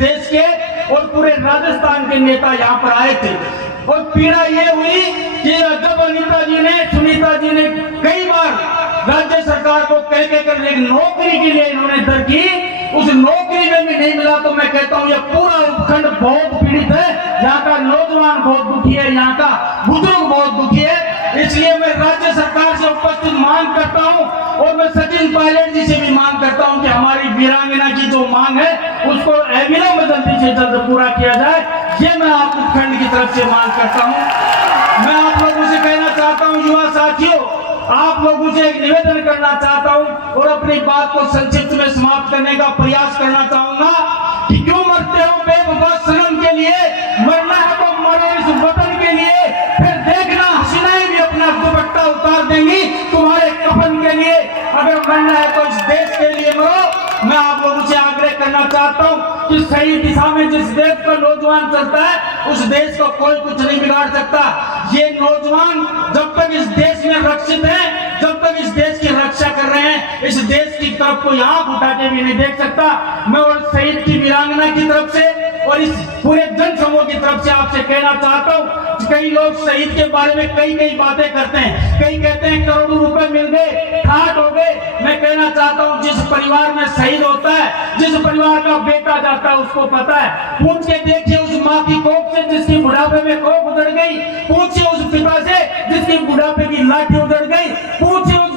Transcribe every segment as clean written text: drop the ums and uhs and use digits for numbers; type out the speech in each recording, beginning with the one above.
देश के और पूरे राजस्थान के नेता यहाँ पर आए थे। और पीड़ा ये हुई कि जब सुनीता जी ने कई बार राज्य सरकार को कह कर एक नौकरी के लिए इन्होंने दर की, उस नौकरी में भी नहीं मिला, तो मैं कहता हूँ ये पूरा उपखंड बहुत पीड़ित है। यहाँ का नौजवान बहुत दुखी है, यहाँ का बुजुर्ग बहुत दुखी है। इसलिए मैं राज्य सरकार से उपस्थित मांग करता हूँ और मैं सचिन पायलट जी से भी मांग करता हूँ कि हमारी वीरांगना की जो मांग है उसको अविलंब जल्दी से जल्द पूरा किया जाए। ये मैं आप उपखंड की तरफ से मांग करता हूँ। मैं आप लोगों से कहना चाहता हूँ, युवा साथियों, आप लोगों से एक निवेदन करना चाहता हूं और अपनी बात को संक्षिप्त में समाप्त करने का प्रयास करना चाहूंगा कि क्यों मरते हो बेवफा सनम के लिए, मरना है तो मरो इस वतन के लिए, फिर देखना हसीनाएं भी अपना दुपट्टा उतार देंगी तुम्हारे कफन के लिए। अगर मरना है तो इस देश के लिए मरो। मैं आप लोगों से आग्रह करना चाहता हूं कि सही दिशा में जिस देश का नौजवान चलता है उस देश को कोई कुछ नहीं बिगाड़ सकता। ये नौजवान जब तक इस देश में रक्षित है, जब तक इस देश की रक्षा कर रहे हैं, इस देश की तरफ कोई आंख उठा के भी नहीं देख सकता। मैं और शहीद की वीरांगना की तरफ से और इस पूरे जन समूह की तरफ से आपसे कहना चाहता हूँ, कई लोग शहीद के बारे में कई बातें करते हैं, कई कहते हैं करोड़ों रुपए मिल गए, ठाट हो गए। मैं कहना चाहता हूँ जिस परिवार में शहीद होता है, जिस परिवार का बेटा जाता है उसको पता है। पूछ के देखिए उस माँ की कोख से जिसकी बुढ़ापे में कोख उधड़ गई, पूछिए उस पिता से जिसकी बुढ़ापे की लाठी उधड़ गई, पूछिए उस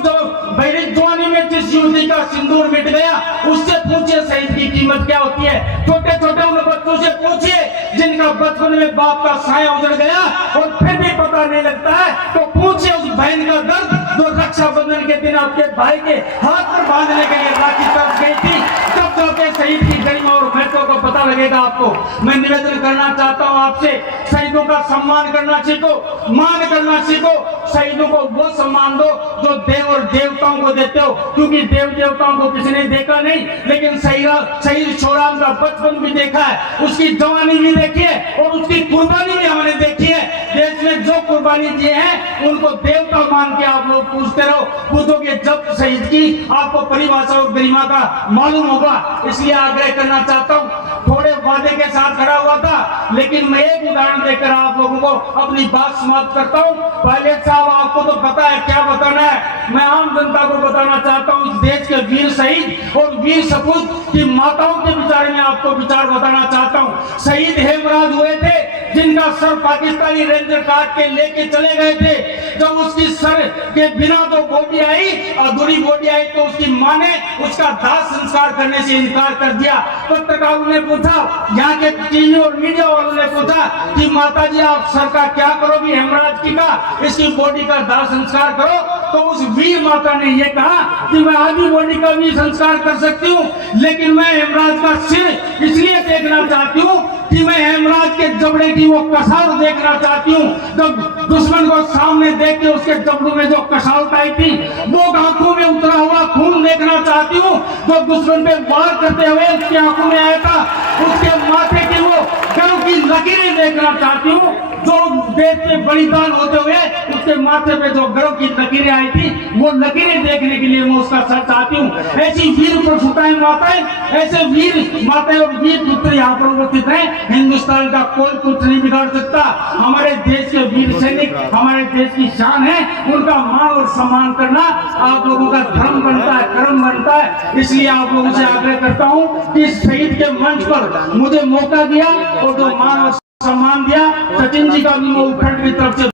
बहरी जवानी में जिस युवती का सिंदूर मिट गया, उससे पूछिए शहीद की कीमत क्या होती है। छोटे छोटे उन बच्चों से पूछिए जिनका बचपन में बाप का साया उजड़ गया और फिर भी पता नहीं लगता है, तो पूछिए उस बहन का दर्द जो रक्षाबंधन के दिन आपके भाई के हाथ पर बांधने के लिए राखी तरफ गई थी। तब जाके शहीद की गरिमा और महत्व को पता लगेगा आपको। मैं निवेदन करना चाहता हूँ आपसे, शहीदों का सम्मान करना सीखो, मान करना सीखो। शहीदों को वो सम्मान दो जो देव और देवताओं को देते हो, क्योंकि देव देवताओं को किसी ने देखा नहीं, लेकिन शहीद छोराम का बचपन भी देखा है, उसकी जवानी भी देखी है और उसकी कुर्बानी भी हमने देखी है। देश में जो कुर्बानी दिए हैं उनको देवता मान के आप लोग पूछते रहो, पूछोगे जब शहीद की आपको परिभाषा और गरिमा का मालूम होगा। इसलिए आग्रह करना चाहता हूँ, थोड़े वादे के साथ खड़ा हुआ था, लेकिन मैं एक उदाहरण देकर आप लोगों को अपनी बात समाप्त करता हूँ। पायलट साहब आपको तो पता है क्या बताना है, मैं आम जनता को बताना चाहता हूँ। इस देश के वीर शहीद और वीर सपूत की माताओं के विचार में आपको विचार बताना चाहता हूँ। शहीद हेमराज हुए थे जिनका सर पाकिस्तानी रेंजर काट के लेके चले गए थे। जब उसकी सर के बिना तो बॉडी आई, अधूरी बॉडी आई, तो उसकी मां ने उसका दाह संस्कार करने से इनकार कर दिया। पत्रकारों ने पूछा, यहाँ के टीवी और मीडिया वालों ने पूछा कि माता जी आप सर का क्या करोगी, हेमराज की का इसकी बॉडी का दाह संस्कार करो। तो उस वीर माता ने यह कहा कि मैं आधी बॉडी का भी संस्कार कर सकती हूँ, लेकिन मैं हेमराज का सिर इसलिए देखना चाहती हूँ कि मैं हेमराज के जबड़े की वो कसार देखना चाहती हूँ। जब दुश्मन को सामने देख के उसके जबड़ों में जो कसावट आई थी, वो आंखों में उतरा हुआ खून देखना चाहती हूँ। जो दुश्मन पे वार करते हुए उसकी आंखों में आया था, उसके माथे की वो गर्व की लकीरें देखना चाहती हूँ। जो देश पे बलिदान होते हुए उसके माथे पे जो गर्व की लकीरें आई थी, वो लकीरें देखने के लिए मैं उसका सर चाहती हूँ। ऐसी वीर प्रसूताएं माताएं, ऐसे वीर माताएं और वीर पुत्र यहाँ पर उपस्थित हैं। हिंदुस्तान का कोई कुछ नहीं बिगाड़ सकता। हमारे देश के वीर सैनिक हमारे देश की शान है, उनका मान और सम्मान करना आप लोगों का धर्म बनता है, कर्म बनता है। इसलिए आप लोगों से आग्रह करता हूँ कि शहीद के मंच पर मुझे मौका दिया और जो मान और सम्मान दिया, सचिन जी का भी मैं उपखंड की तरफ से